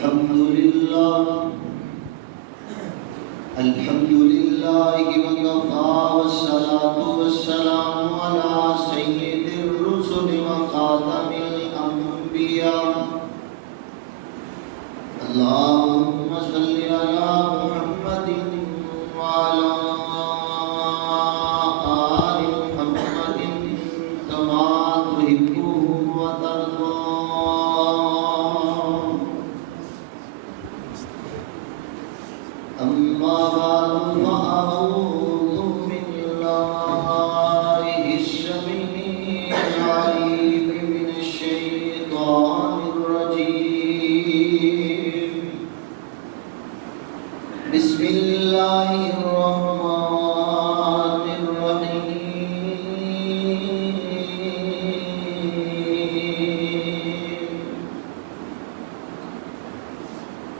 الحمد لله وكفى والصلاة والسلام على سيد الرسل وخاتم الأنبياء اللهم صل على محمد وعلى آل محمد كما تحب وترضى أما بعد فأعوذ بالله السميع العليم من الشيطان الرجيم بسم الله الرحمن الرحيم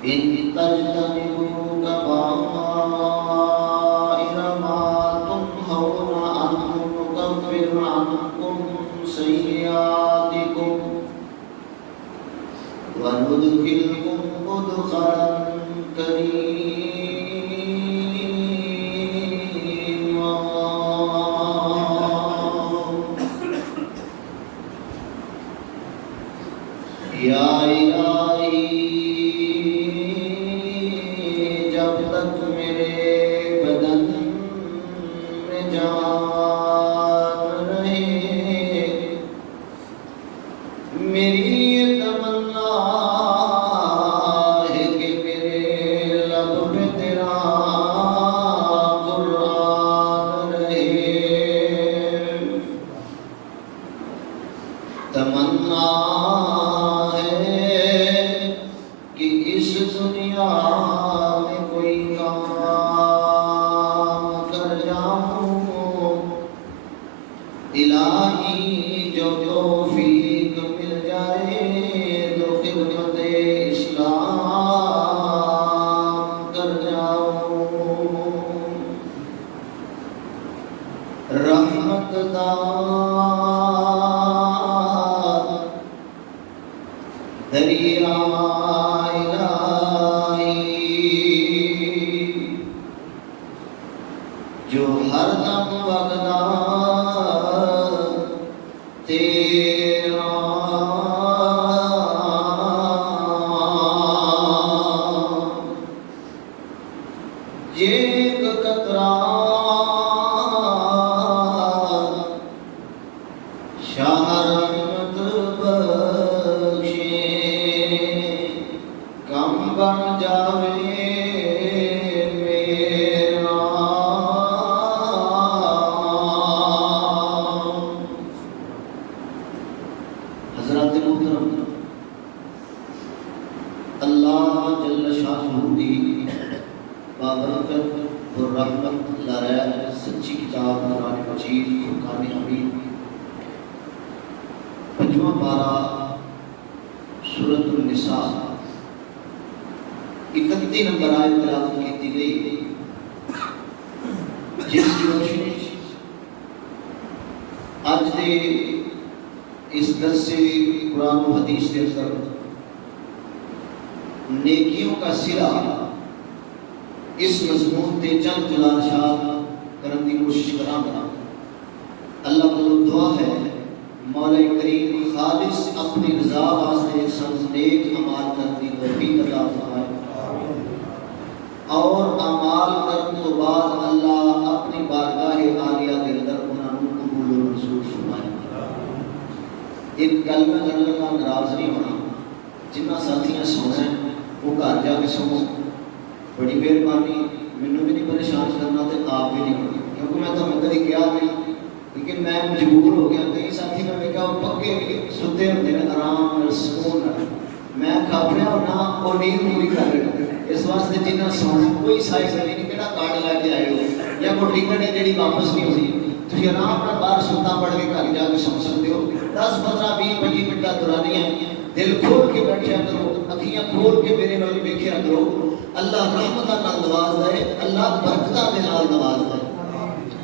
إن تجتنبوا كبائر ما تنهون عنه نكفر عنكم سيئاتكم وندخلكم مدخلا كريما يا إلهي جب تک میرے بدن میں جان رہے میری یہ تمنا ہے کہ میرے لب پہ تیرا قرآن رہے تمنا ہے کہ اس دنیا میں کوئی کام کر جاؤں الہی جو توفیق مل جائے تو خدمت اسلام کر جاؤں رحمت دا دریا جو ہر دم وگدا تیرا ایک قطرہ شاہ رحمت بخشے کم بن جاوے حضرات محترم اللہ جل شانہ دی بابرکت اور رحمت لائق سچی کتاب قرآن مجید فرقان حمید پنجواں پارہ سورۃ النساء 31 نمبر آیت تلاوت کی گئی جس کی روشنی آج دے اس درس سے قرآن و حدیث کے اندر نیکیوں کا صلہ اس مضمون تے چند گزارشات کرنے کی کوشش کراں اللہ کو دعا ہے مولا کریم خالص اپنی رضا واسطے سب نیک اعمال کرنے کی توفیق عطا فرمائے اور اعمال کرنے تو بعد اللہ اپنی بارگاہ عالیہ کے اندر انہاں کو قبول و منظور فرمائے ایک گل میں کرنے کا ناراض نہیں ہونا جنہ ساتھیاں سونا ہے وہ گھر جا کے سو بڑی مہربانی مینوں بھی نہیں پریشان کرنا تے آپ بھی نہیں کرنا کیونکہ میں تو کبھی کیا نہیں لیکن میں مجبور ہو گیا کئی ساتھی میں کہا پکے ستے ہوتے ہیں آرام سکون میں کھاپڑیا ہونا وہ نیند پوری کر رہا اس واسطے جنہ سونا کوئی سائز نہیں کہ کہڑا کارڈ لے کے آئے ہو یا کوئی ٹکٹ ہے جڑی واپس نہیں ہوئی تھی آرام نال باہر ستا پڑھ کے گھر جا کے سو سکتے ہو 10 15 20 25 منٹ دورانی ہے دل کھول کے بیٹھیا کرو اکھیاں کھول کے میرے وال ویکھیا کرو اللہ رحمتاں نال نواز دے اللہ برکتاں دے نال نواز دے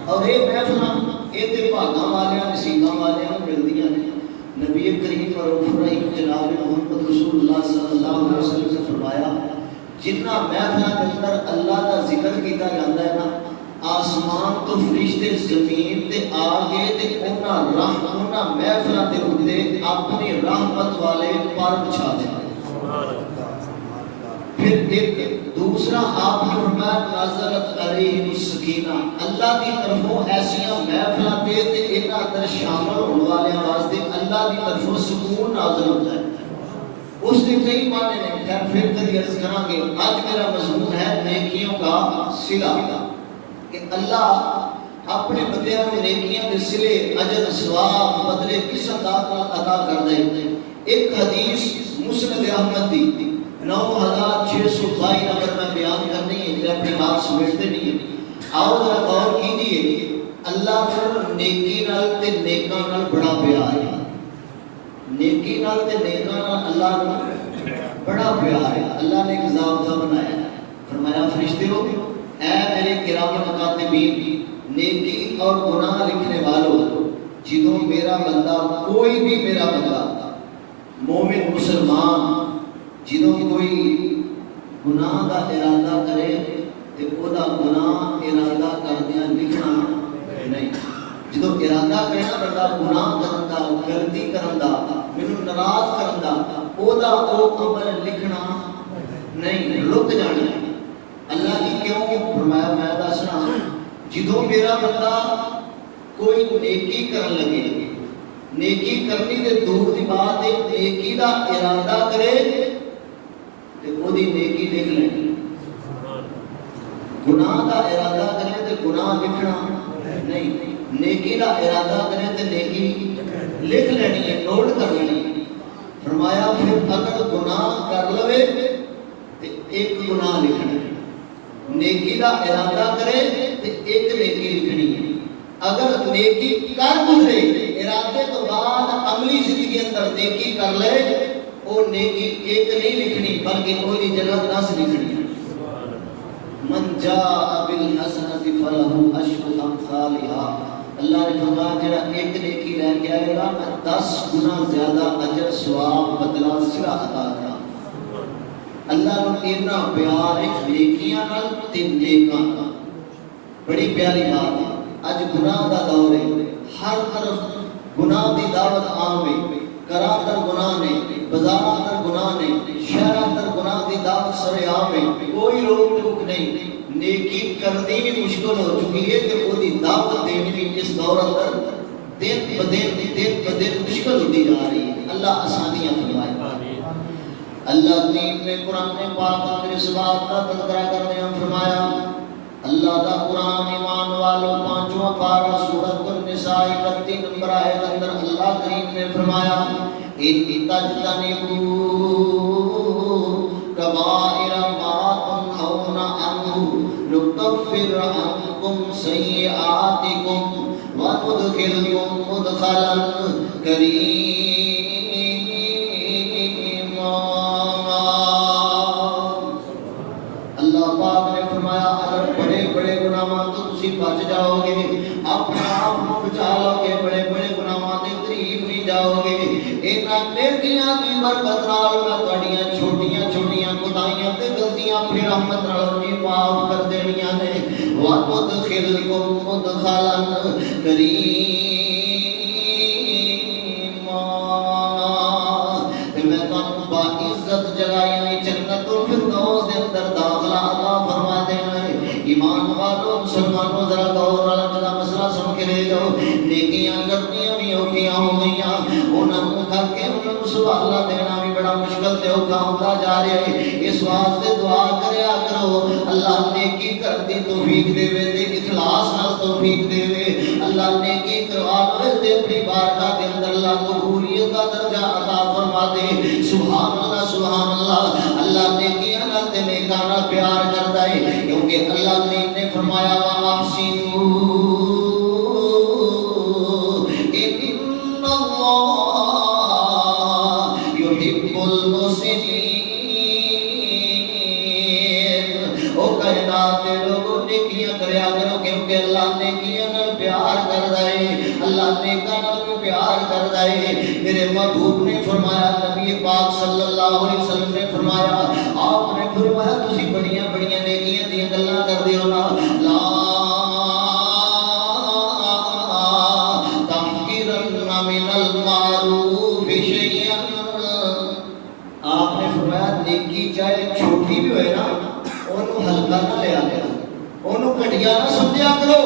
اور یہ محفلاں یہ تے بھاگاں والیاں نصیباں والیاں ملدیاں نے نبی کریم اور رحیم جناب محمد رسول اللہ صلی اللہ علیہ وسلم نے فرمایا جنہ محفلوں کے اندر اللہ کا ذکر کیتا جاتا ہے نا، آسمان تو فرشتے زمین تے آ گئے تے انہاں محفلوں کے اوتے اپنی رحمت والے پر بچھا دے۔ پھر ایک دوسرا آپ نے فرمایا نازلت علیہم السکینہ، اللہ کی طرفوں ایسیاں محفلوں تے انہاں اندر شامل ہونے والے واسطے اللہ کی طرفوں سکون نازل ہوتا ہے۔ اس نے کئی معنی نے، خیر پھر کبھی عرض کریں گے۔ آج میرا مضمون ہے نیکیوں کا صلہ، کہ اللہ اپنے بندیاں کو نیکیاں دے صلے اجر ثواب بدلے کس انداز عطا کر دے۔ ایک حدیث مسند احمد دی 9622 نمبر میں بیان کرنی ہے، کہ اپنی بات سمیٹتے نہیں ہے۔ آؤ ذرا غور کیجیے، اللہ کو نیکی نال تے نیکاں نال بڑا پیار ہے۔ نیکی نال تے نیکاں نال اللہ کو بڑا پیار ہے۔ اللہ نے ایک ضابطہ بنایا، فرمایا فرشتوں اے میرے کرام کاتبین، نیکی اور گناہ لکھنے والوں، جدوں میرا بندہ کوئی بھی میرا بندہ مومن مسلمان جدوں کوئی گناہ کا ارادہ کرے تو وہ گناہ ارادہ کردیاں لکھنا نہیں۔ جدوں ارادہ کرے نا بندہ گناہ کرن دا، غلطی کرن دا، مینوں ناراض کرن دا، او عمل لکھنا نہیں، رک جانا ہے۔ اللہ نے کیوں فرمایا؟ میں دسنا، جدوں میرا بندہ کوئی نیکی کرن لگے، نیکی کرنی تے دور دی بات ہے، نیکی دا ارادہ کرے تے او دی نیکی لکھ لینی۔ گناہ دا ارادہ کرے تے گناہ لکھنا نہیں، نیکی دا ارادہ کرے تے نیکی لکھ لینی ہے، نوٹ کر لینی ہے۔ فرمایا پھر اگر گناہ کر لوے تے ایک گناہ لکھنا ہے، نیکی دا ارادہ کرے تے ایک نیکی لکھنی ہے۔ اگر نیکی کر گزرے، ارادے تو بعد عملی زندگی اندر نیکی کر لے، وہ نیکی ایک نہیں لکھنی بلکہ وہ دی جگہ 10 لکھنی ہے۔ من جاء بالحسنۃ فلہ عشر امثالها، اللہ نے فرمایا جڑا ایک نیکی لے کے آئے گا میں 10 گنا زیادہ اجر ثواب بدلہ صلہ عطا کروں۔ اللہ کو اتنا پیار ہے نیکیاں نال تے نیکاں نال، بڑی پیاری بات ہے۔ اج گناہ دا دور ہے، ہر طرف گناہ دی دعوت عام ہے، گھراں در گناہ نے، بازاراں در گناہ نے، شہراں در گناہ دی دعوت سر عام ہے، کوئی روک ٹوک نہیں۔ نیکی کرنی بھی مشکل ہو چکی ہے کہ وہ دی دعوت دینی بھی اس دور اندر دن بدن مشکل ہوتی جا رہی ہے۔ اللہ آسانیاں فرمائے۔ اللہ دین نے قرآن پاک اندر اس بات کا تذکرہ کرنے ہم فرمایا، اللہ دا قرآن ایمان والو 5واں پارہ سورۃ النساء 31 نمبر آیت اندر اللہ کریم نے فرمایا، ان تجتنبوا کبائر ما تنہون عنہ نکفر عنکم سیئاتکم وندخلکم مدخلا کریما۔ بچ جاؤ گے، اپنے آپ کو بچا لو گے، بڑے بڑے گناہاں دے قریب نہیں جاؤ گے۔ انہاں نیکیاں دی برکت نال میں تہاڈیاں چھوٹیاں چھوٹیاں خطائیاں تے غلطیاں اپنی رحمت نال بھی معاف کر دینیاں نے۔ وَتُدْخِلْكُم مُدْخَلًا کریما، تے میں تانوں باعزت جگہ جنت الفردوس دے اندر داخلہ عطا فرما دینا ہے۔ ایمان والو مسلمانوں ذرا غور نال میرا مسئلہ سن کے لے جاؤ۔ نیکیاں کرنیاں بھی اوکھیاں ہو گئیاں، انہاں نوں کر کے انہاں نوں سبحان دینا بھی بڑا مشکل تے اوکھا ہوتا جا رہا ہے۔ اس واسطے دعا کریا کرو اللہ نیکی کرن دی توفیق دے تے اخلاص نال توفیق دے۔ اللہ نیکی کروا لے تے اپنی بارگاہ دے اندر اللہ قبولیت دا درجہ عطا فرما دے۔ سبحان اللہ سبحان اللہ۔ اللہ نیکیاں نال تے نیکاں نال پیار کردا ہے، کیونکہ اللہ نے فرمایا وَأَحْسِنُوا إِنَّ اللَّهَ يُحِبُّ الْمُحْسِنِينَ۔ او کائنات کے لوگوں نیکیاں کریا کرو، کیونکہ اللہ نیکیاں نال پیار کردا ہے، اللہ نیکاں نال پیار کردا ہے۔ میرے محبوب نے فرمایا، نبی پاک صلی اللہ علیہ وسلم نے فرمایا، آپ نے فرمایا تسی چاہے چھوٹی بھی ہوئے نا انہوں ہلکا نہ لیا کرو انہوں گھٹیا نہ سمجھا کرو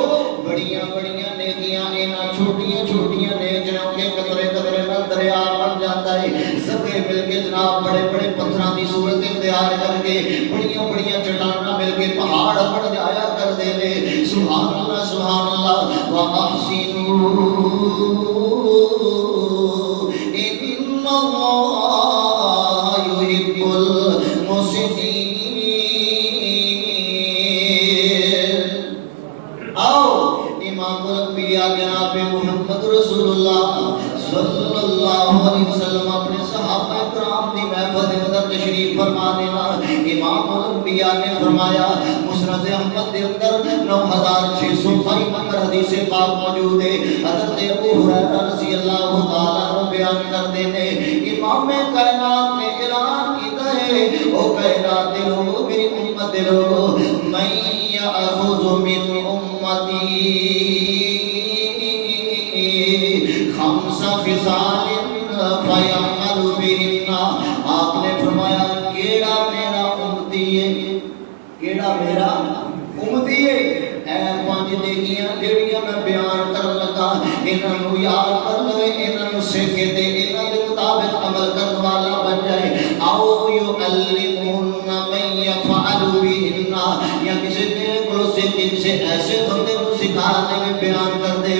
بڑیاں بڑیاں نیکیاں اینا چھوٹیاں چھوٹیاں نیکیاں کے قطرے قطرے میں دریا بن جاتا ہے سبے مل کے جناب بڑے بڑے پتھراں دی صورت اختیار کر کے بڑیاں بڑیاں چٹاناں مل کے پہاڑ بن جایا کر دے نے سبحان اللہ وَأَحْسِنُوا إِنَّ اللَّهَ يُحِبُّ الْمُحْسِنِينَ آؤ امام الانبیاء جناب محمد رسول اللہ صلی اللہ علیہ وسلم اپنے صحابہ کرام دی محفل اندر تشریف فرما دینا امام الانبیاء نے فرمایا مسند احمد کے اندر 9602 نمبر حدیث پاک موجود ہے حضرت ابو ہریرہ رضی اللہ تعالیٰ عنہ بیان کرتے ہیں امام کائنات نے اعلان کیتا ہے او کائنات لوگو میری امت لوگو من یأخذ من امتی خمس خصال فیعمل بہن آپ نے فرمایا کیڑا میرا امتی ہے کیڑا میرا امتی ہے اے پانچ نیکیاں جڑیاں میں بیان کر لگا انہاں نو یاد کر لے انہاں نو سیکھ دے انہاں دے مطابق عمل کرنے والا بن جائے آؤ یعلمہن من یفعل بہن یا کسی میرے کو سے ایسے بندے کو سکھانے میں بیان کر دے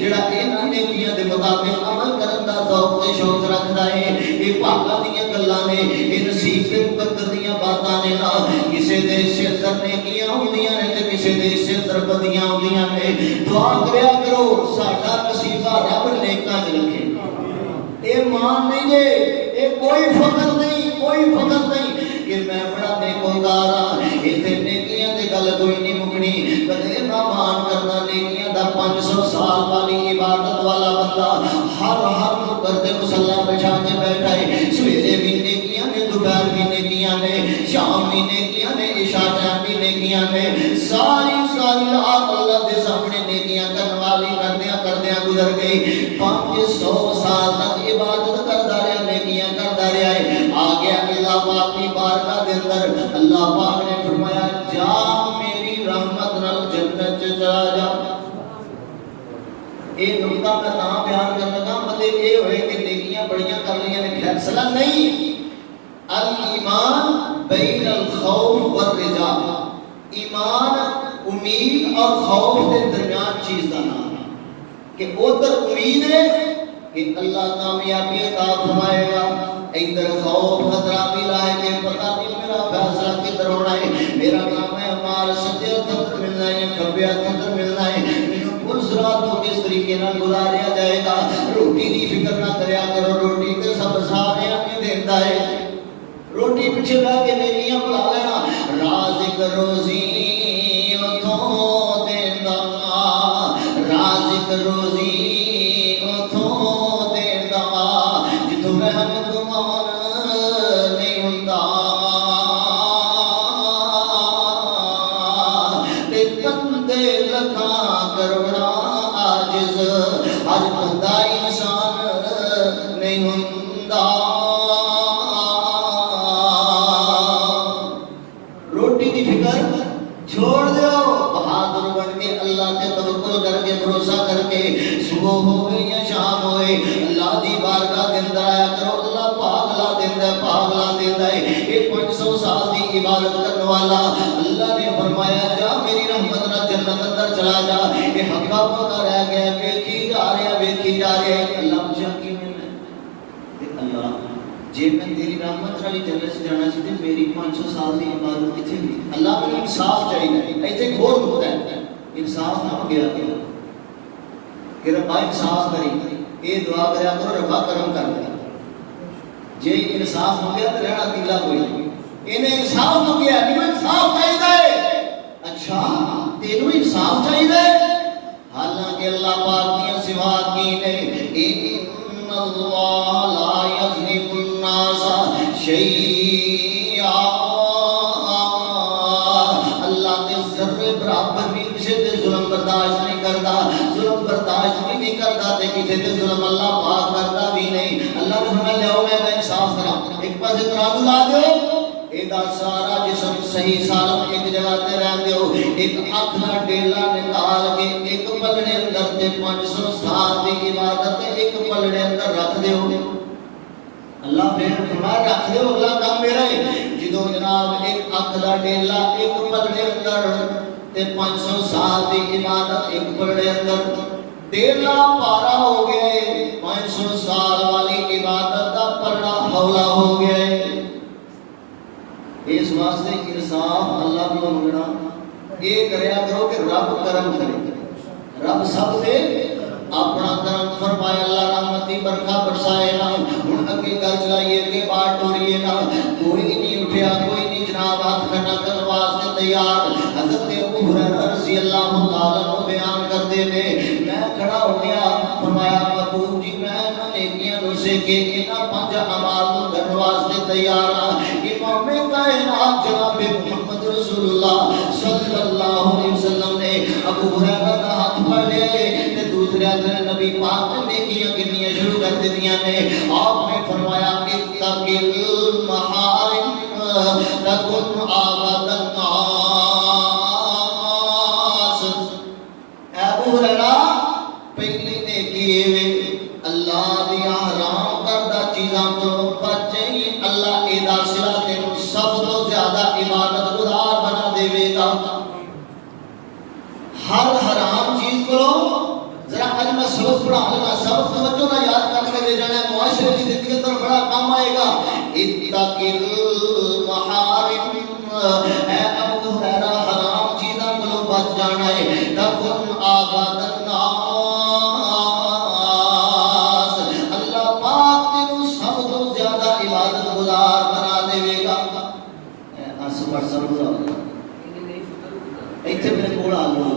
جڑا انہاں نیکیاں دے مطابق عمل کرن دا ذوق تے شوق رکھدا ہے یہ پاکاں دیاں گلاں نے یہ نصیب تے مقدر دیاں باتاں نے نا کسے دے سر در نیکیاں ہوندیاں نے تے کسے دے سر در بدیاں ہوندیاں نے دعا کریا کرو ساڈا نصیبہ رب نیکاں وچ رکھے اے مان نہیں ہے اے کوئی فخر نہیں کہ میں بڑا نیکوکار ہاں ایتھے نیکیاں تے گل کوئی نہیں مکنی کدے نہ مان کرنا نیکیاں دا 500 سال والی عبادت والا بندہ ہر کرتے مصلی بچھا کے بیٹھا ہے سویرے بھی نیکیاں نے دوپہر بھی نیکیاں نے شام بھی نیکیاں نے عشاء ٹائم بھی نیکیاں نے ساری رات اللہ دے سامنے نیکیاں کرنے والی کردیاں گزر گئی 500 سال تک عبادت کرتا رہا نیکیاں کرتا رہا ہے آ گیا اللہ پاک کی بارگاہ دے اندر اللہ پاک نے فرمایا جا میری رحمت نال جنت چلا جا اے نقطہ میں تاں بیان کرنا کا مطلب اے ہوئے کہ نیکیاں بڑیاں کر لیاں نے فیصلہ نہیں الایمان بین الخوف والرجاء ایمان امید اور خوف کے درمیان چیز کا نام ہے کہ ادھر امید ہے کہ اللہ کامیابی عطا فرمائے گا ادھر خوف خطرہ بھی لائے گے پتہ نہیں میرا فیصلہ کدھر ہونا ہے میرا کام ہے ہمارا سجے ہتھ ملنا ہے کھبے ہتھ ملنا ہے مینوں پوچھ رات کو کس طریقے نال گزاریا جائے گا روٹی دی فکر نہ کریا کرو روٹی تے سب سارے نہیں دیندا ہے روٹی پیچھے بیٹھ کے نیکیاں بلا لینا رازق روزی اتھوں دیندا رازق روزی اتھوں دیندا جتھوں رحم گمان نہیں ہوندا تے بندے لکھاں کروڑاں عاجز ہر بندہ انسان نہیں ہوندا روٹی دی فکر چھوڑ دیو بہادر بن کے اللہ تے توکل کر کے بھروسہ کر کے صبح ہوئے یا شام ہوئے اللہ دی بارگاہ دے اندر آیا کرو اللہ پاک لا دیندا ہے اے 500 سال دی عبادت کرنے والا اللہ نے فرمایا جا میری رحمت نال جنت اندر چلا جا اے حقا پکا رہ گیا ویکھی جا رہا اللہ پوچھا کی میں اللہ جے میں تیری رحمت والی جنت سے جانا سی تے میری 500 سال دی عبادت کتھے گئی اللہ کو انصاف چاہیے ایتھے ایک اور نقطہ ہے انصاف نہ ہو گیا کہ رب انصاف کری اے دعا کریا کرو رب کرم کر دے جے انصاف ہو گیا تے رہنا تیلا کوئی نہیں انہیں انصاف ہو گیا مینوں انصاف چاہیے اچھا تینوں انصاف چاہیے حالانکہ اللہ پاک کی صفات کی نے ان اللہ لا یظلم الناس شیئا اللہ کے ذرے برابر بھی کسی تے ظلم برداشت نہیں کرتا ظلم برداشت بھی نہیں کرتا تے کسی تے ظلم اللہ پاک کرتا بھی نہیں اللہ نے فرمایا لیاؤ میں انصاف کرا ایک پاسے ترازو لا دیو اے دا صحیح سالم ایک جگہ تے رہندے ہو ایک اکھ دا ڈیلا نکال کے ایک پلڑے اندر تے 500 سال دی عبادت ایک پلڑے اندر رکھ دیو اللہ پھر فرمایا رکھ دیو اگلا کام میرا ہے جدوں جناب ایک اکھ دا ڈیلا ایک پلڑے اندر تے 500 سال دی عبادت ایک پلڑے اندر ڈیلا پارا ہو گیا 500 سال والی عبادت دا پلڑا ہولا ہو گیا اس واسطے انصاف اللہ کو منگنا یہ کریا کرو کہ رب کرم کرے رب سب سے اپنا کرم فرمائے اللہ رحمتی برکھا برسائے نا ہن اگے گل چلائیے کہ بات ٹوریے نا کوئی نہیں اٹھیا کوئی نہیں جناب ہاتھ کھڑا کرنے واسطے تیار حضرت ابو ہریرہ رضی اللہ تعالی عنہ بیان کرتے نے میں کھڑا ہو گیا فرمایا ابو جی میں نیکیاں نو سے کہ انہاں 5 اعمال کو کرنے واسطے تیار ہاں امام کائنات جناب محمد رسول اللہ صلی اللہ علیہ وسلم نے ابو ہریرہ کا ہاتھ پکڑ لیا تے دوسرے ہاتھ نبی پاک نے نیکیاں گننیاں شروع کر دتیاں نے آپ نے فرمایا اتقل محارم تکن عبد الناس ابو ہریرہ پہلی نیکی ہے اللہ دی حرام کردہ چیزاں کو بچ جائیں اللہ ادا صلہ تینوں سب تو زیادہ عبادت گزار بنا دے گا ہر حرام چیز کو ذرا آج میں سبق پڑھا لگا سبق توجہ نہ یاد کر کے لے جانا ہے معاشرے کی زندگی پر بڑا کام آئے گا اتقل محارم اے ابو ہریرہ حرام چیزاں کو بچ جانا ہے تکن عبد الناس اللہ پاک تینوں سب تو زیادہ عبادت گزار بنا دے گا اس پر سب ایتھے میرے کول آ لو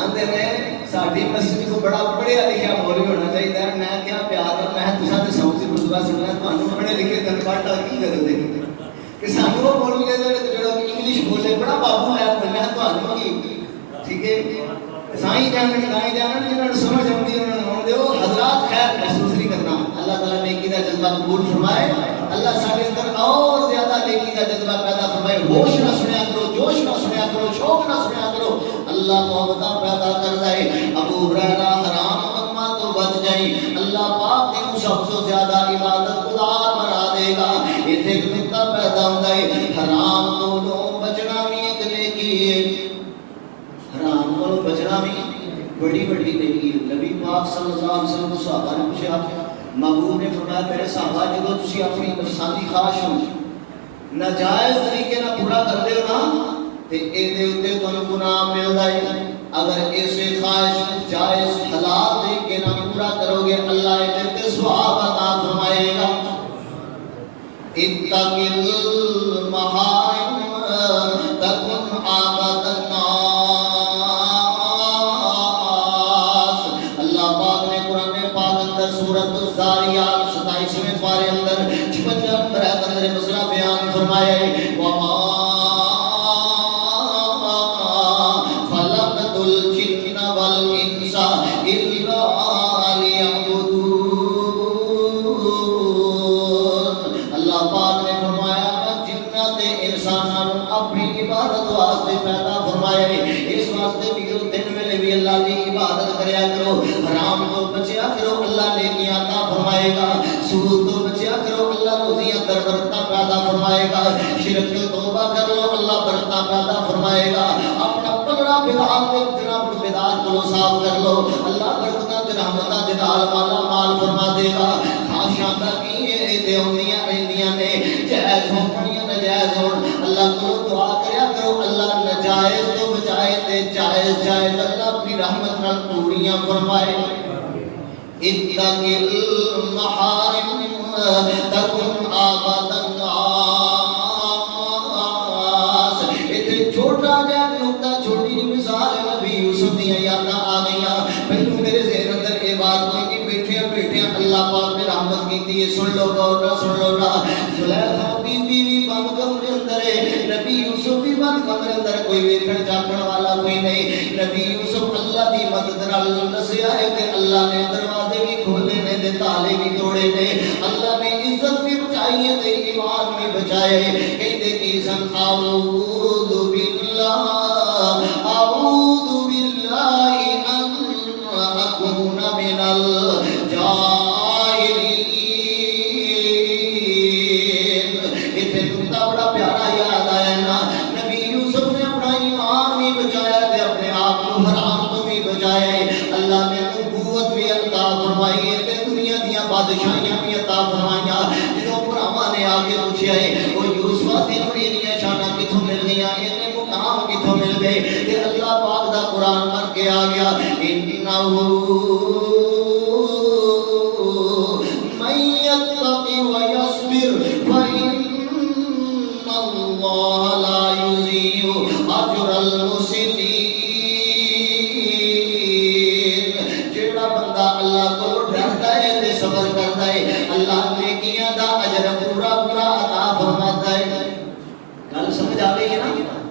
آندے نے ساڈی مسجد کو بڑا پڑھیا لکھیا مولوی ہونا چاہیے میں کیا پیار میں تساں تے سعودی خطبہ سننا تانوں پڑھے لکھے تنخواہ کی ضرورت ہے کہ سانوں وہ مولوی دے جڑا انگلش بولے بڑا بابو ہے بولنا تانوں کی ٹھیک ہے سائیں جانن گائیں جانن جنہاں نوں سمجھ آندی انہاں نوں آون دیو حضرات خیر محسوس نہیں کرنا اللہ تعالی نیکی دا جذبہ قبول فرمائے اللہ سارے اندر اور زیادہ نیکی کا جذبہ پیدا فرمائے ہوش نہ سنیا کرو جوش نہ سنیا کرو شوق نہ سنیا کرو اللہ محبت پیدا کر دے ابو ہریرہ حرام کما تو بچ جائیں اللہ پاک تینوں سب سے زیادہ عبادت گزار بنا دے گا ایتھے ایک نقطہ پیدا ہوندا ہے حرام تو بچنا بھی ایک نیکی ہے حرام کو بچنا بھی بڑی بڑی نیکی ہے نبی پاک صلی اللہ علیہ وسلم کو صحابہ نے پوچھا محبوب نے فرمایا میرے صحابہ جدو تسی اپنی نفسانی خواہش ہو ناجائز طریقے نہ پورا کر دے ہو نا تے اے دے اوتے تانوں گناہ ملدا ہے اگر ایسے خواہش جائز حلال طریقے نہ پورا کرو گے اللہ اے تے ثواب عطا فرمائے گا اتقل محارم تکن عبد الناس اللہ پاک نے قرآن پاک اندر سورۃ الزاریات 27ویں پارے اندر 56 نمبر آیت اندر مسئلہ بیان فرمایا ہے وما خلقت الجن والانس الا ليعبدون اللہ پاک نے فرمایا میں جنات انساناں اپنی عبادت واسطے پیدا فرمایا ہے اس واسطے بھی دن ویلے بھی اللہ دی عبادت کریا کرو حرام تو بچیا کرو اللہ نیکیاں عطا فرمائے گا سود تو بچیا کرو اللہ روزیاں در برکتاں پیدا فرمائے گا شرک تو توبہ کر لو اللہ برکتاں پیدا فرمائے گا اپنا پگڑا بدعات کو جناب بدعات کو صاف کر لو اللہ برکتاں تے رحمتاں دے نال مالا مال فرما دے گا خواہشاں دا کی اے تے ہوندیاں رہندیاں نے جائز ہونیاں ناجائز ہون اللہ کو دعا کریا کرو اللہ ناجائز تو بچائے تے جائز جائز اللہ اپنی رحمت نال پوریاں فرمائے اتقل محارم تکن عبد الناس ایتھے چھوٹا جہا نقطہ چھوٹی مثال نبی یوسف دی یاداں آ گئیاں پہلو میرے ذہن اندر یہ بات کوئی نہیں بیٹھے اللہ پاک نے رحمت کی سن لو غور نہ سن لو نا زلیخا بی بھی بند کمرے اندر ہے نبی یوسف بھی بند کمرے اندر کوئی ویکھن جاکن والا کوئی نہیں نبی یوسف اللہ دی مدد نال نسیا ہے تے اللہ نے دروازے بھی کھولے نے تے تالے بھی توڑے نے اللہ نے عزت بھی بچائی ہے تے ایمان بھی بچائے کہندے اتنے نقطہ بڑا پیارا یاد آیا نا، نبی یوسف نے اپنا ایمان بھی بچایا تے اپنے آپ کو حرام تو بھی بچایا ہے، اللہ نے نبوت بھی عطا فرمائی ہے تے دنیا دیاں بادشاہیاں بھی عطا فرمائیاں۔ جدوں بھراواں نے آ کے پوچھیا ہے وہ یوسف تینوں انیاں شاناں کتھوں مل گئیاں، اینے مقام کتھوں مل گئے، تے اللہ پاک دا قرآن پڑھ کے آ گیا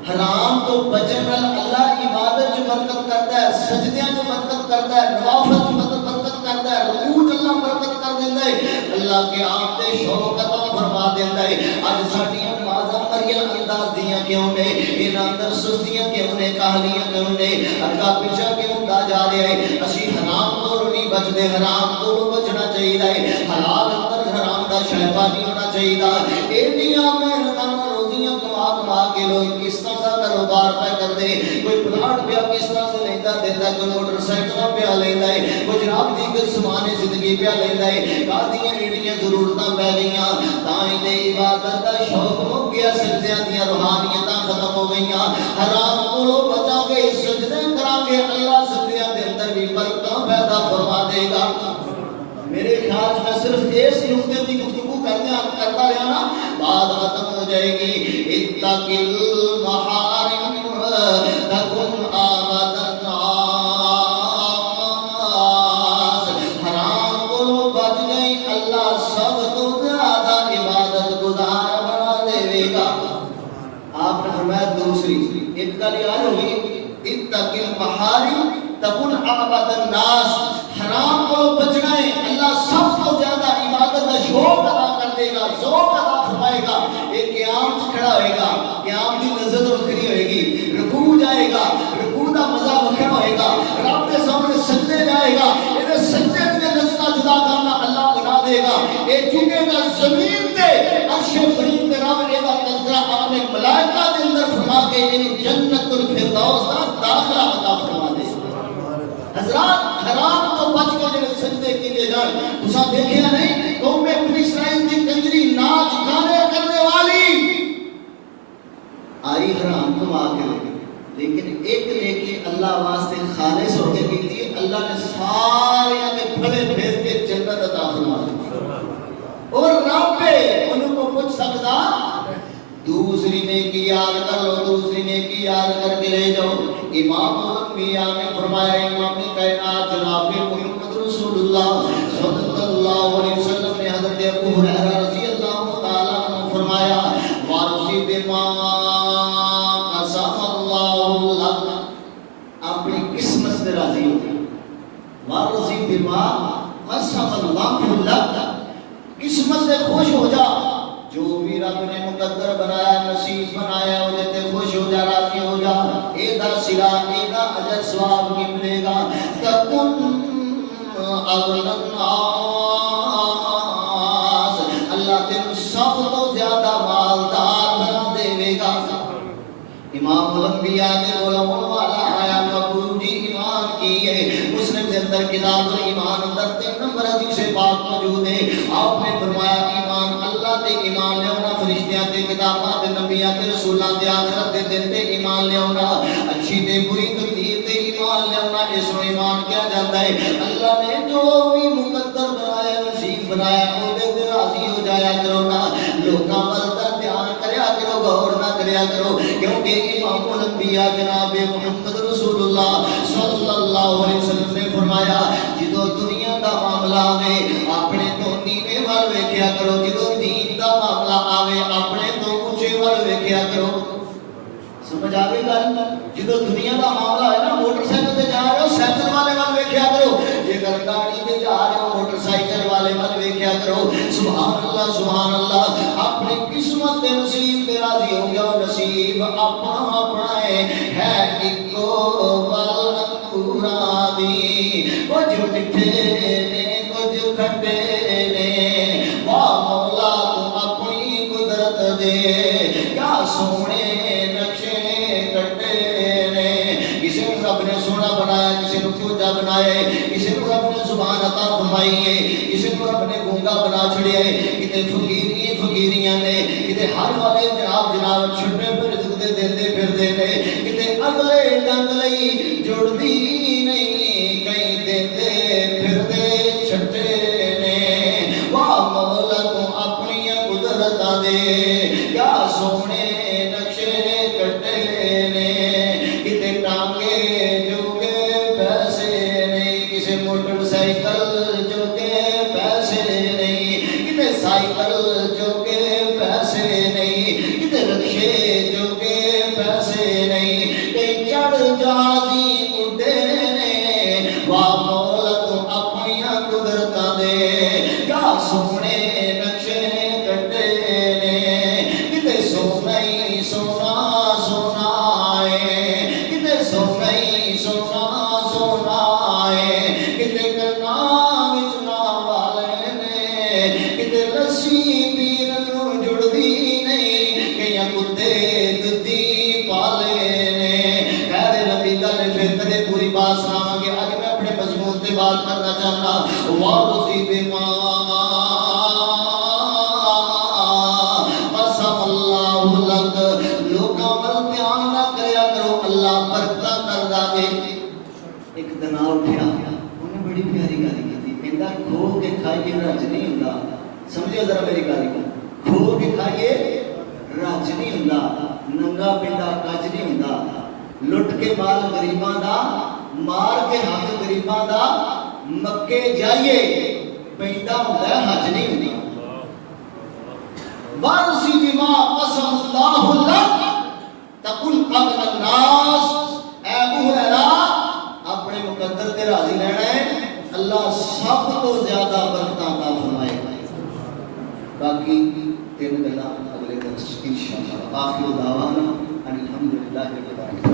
حرام تو بچن اللہ عبادت جو برکت کرتا ہے، سجدیاں جو برکت کرتا ہے، نوافل جو برکت کرتا ہے، رکوع اللہ برکت کر دیتا ہے، اللہ کے آپ دے شوق عطا فرما دیتا ہے۔ اج ساڈیاں نمازاں مریم انداز دیاں کیوں نے، انہاں اندر سستیاں کیوں نے، کاہلیاں کیوں نے، اگا پیچھا کیوں ہوندا جا رہا ہے؟ اسی حرام تو نہیں بچدے، حرام تو بچنا چاہیے، حلال اندر حرام دا شائبہ نہیں ہونا چاہیے۔ ایڈیاں محنتاں روزیاں کما کے لوگ کس طرح کا کاروبار پہ کر دے، کوئی پلاٹ پیا کس طرح سے لیتا دیتا، کوئی موٹر سائیکل پیا لیتا ہے، کوئی جناب دیگر سامان زندگی پیا لیتا ہے، کادیاں ایڈیاں ضرورتاں پہ گئیاں، تائیں تے عبادت دا شوق مک گیا، سجدیاں دیاں روحانیتاں ختم ہو گئیاں۔ حرام کو بچا کے سجدے کران گے، اللہ سجدیاں دے اندر بھی برکتاں پیدا فرما دے گا۔ میرے خیال میں صرف اس نقطے کی گفتگو کرتا رہا نا، بات ختم ہو جائے گی۔ اتق المحارم تکن آمد الناس، حرام کو بچ گئی، اللہ سب تو زیادہ عبادت گزار بنا دے گا۔ آپ نے فرمایا دوسری ایک گل یاد ہوگی، اتق المحارم تکن آمد الناس، حرام کو بچنا ہے، اللہ سب کو زیادہ عبادت کا شوق ادا کر دے گا، ذوق ادا فرمائے گا۔ ایک قیام کھڑا ہوئے گا، قیام کی نظر وکھری ہوئے گی، رکوع جائے گا، رکوع کا مزہ وکھرا ہوئے گا، رب کے سامنے سجدے جائے گا، یہ سجدے کے نسلہ جدا کرنا اللہ بنا دے گا، یہ جھکے گا زمین تے عرش برین تے رب اے دا تذکرہ اپنے ملائکہ دے اندر فرما کے جنت الفردوس دا داخلہ عطا فرما دے۔ حضرات حرام تو بچ کے جنہیں سجدے کیے جائیں، تسا دیکھے نہیں قوم بنی اسرائیل کی کنجری ناچ گانے کرنے والی آئی حرام کما کے لے، لیکن ایک نیکی اللہ واسطے خالص ہو کے کی تھی، اللہ نے سارے کے پھڑے پھیر کے جنت عطا فرما دی، اور رب پہ ان کو پوچھ سکتا دوسری نیکی یاد کر لو، دوسری نیکی یاد کر کے لے جاؤ۔ امام الانبیاء نے فرمایا، امام کائنات جناب محمد رسول اللہ صلی اللہ علیہ وسلم نے حضرت ابو ہریرہ رضی اللہ تعالیٰ عنہ فرمایا، وارثی بما قسم اللہ لک، اپنی قسمت سے راضی ہو جائے، وارثی بما قسم اللہ لک، قسمت سے خوش ہو جا، جو بھی رب نے مقدر بنایا، نصیب بنایا، وہ جتے خوش ہو جا، راضی ہو جا، ایدہ صلح، ایدہ عجر ثواب کی ملے گا۔ تکن اغنى الناس، اللہ تین سب تو زیادہ مالدار بنا دے گا۔ امام الانبیاء نے علماء والا آیا مقبول جی ایمان کیے، مسلم کے اندر کتاب ایمان اندر 3 نمبر حدیث پاک موجود ہے، آپ نے فرمایا ایمان اللہ تے ایمان لے ہونا، فرشتیاں تے کتاباں تے نبیاں تے رسولاں تے آخرت تے دن تے ایمان لے ہونا، اچھی تے بری تقدیر تے ایمان لے ہونا، اس کو ایمان کیا جاتا ہے۔ اللہ نے جو بھی مقدر بنایا، نصیب بنایا، وہ دے راضی ہو جایا کرو نا، لوکاں ول دھیان کریا کرو، غور نہ کریا کرو، کیونکہ امام الانبیاء جناب محمد رسول اللہ صلی اللہ علیہ وسلم نے فرمایا، جدو دنیا دا معاملہ آوے اپنے تو نیوے وال ویکھیا کرو، جدو دین دا معاملہ آوے اپنے تو اونچے وال ویکھیا کرو۔ سمجھ آ گئی گل؟ جدو دنیا دا معاملہ ہے نا، موٹر سائیکل تے جا رہے ہو سائیکل والے وال ویکھیا کرو، جے اگر گاڑی تے جا رہے ہو موٹر سائیکل والے وال ویکھیا کرو۔ سبحان اللہ سبحان اللہ، اپنی قسمت تے نصیب تے راضی ہو گیا، نصیب اپنا اپنا ہے اکو ول انگوراں دی، کچھ مٹھے نے کچھ کھٹے نے، واہ مولا تو اپنی قدرت دے دے کیا سونے نقشے کٹے نے کسی کو رب نے سونا بنایا کسی کو کیوٹا بنایا کسی کو رب نے زبان عطا فرمائی ہے کسی کو رب نے گونگا بنا چھڑیا ہے کتے فقیری فقیریاں نے کتے ہر والے جناب چھٹے پر رزق دے دیندے پھر دے نے کتے اگلے ڈنگ لئی جڑ دی نہیں کہیں دیندے پھر دے چھٹے نے واہ مولا تو اپنی قدرتاں دے کیا سونے نقشے کٹے نے کتے ٹانگے جو کے پیسے نہیں کسی موٹر سائیکل جو کے پیسے نہیں کتے سائیکل جو کے پیسے نہیں کتے رکشے جو کے پیسے نہیں کہیں چڑھ جہازی اڈے نے واہ مولا تو اپنی قدرتاں دے کیا سونے نقشے کٹے نے کتے سونا ہی سونا سونا ہے کتے سونا ہی سونا سونا ہے کتے کنا وچ نا والے نے کتے رسی پیر نو جڑدی نہیں کئی کتے ددی پالے نے خیر نبی گل پھر کدے پوری بات سناواں گے اج میں اپنے مضمون تے بات کرنا چاہنا واضی بما قسم اللہ لک لوکاں ول دھیان نہ کریا کرو اللہ برکتاں کردا ہے ایک دن اٹھیا انہیں بڑی پیاری گل کیتی کہندا کھو کے کھائیے رج نہیں ہوندا سمجھو ذرا میری گل کھو کے کھائیے رج نہیں ہوندا ننگا پنڈا کج نہیں ہوندا لٹ کے مال غریباں دا مار کے حق غریباں دا مکے جائیے پیندا ہوندا حج نہیں ہوندا وارسی بما قسم اللہ لک تقل قبل الناس اے ابو ہریرہ اپنے مقدر تے راضی رہنا ہے اللہ سب تو زیادہ برکتاں عطا فرمائے باقی تین گلاں اگلے درس انشاءاللہ آخر دعوانا ان الحمدللہ رب العالمین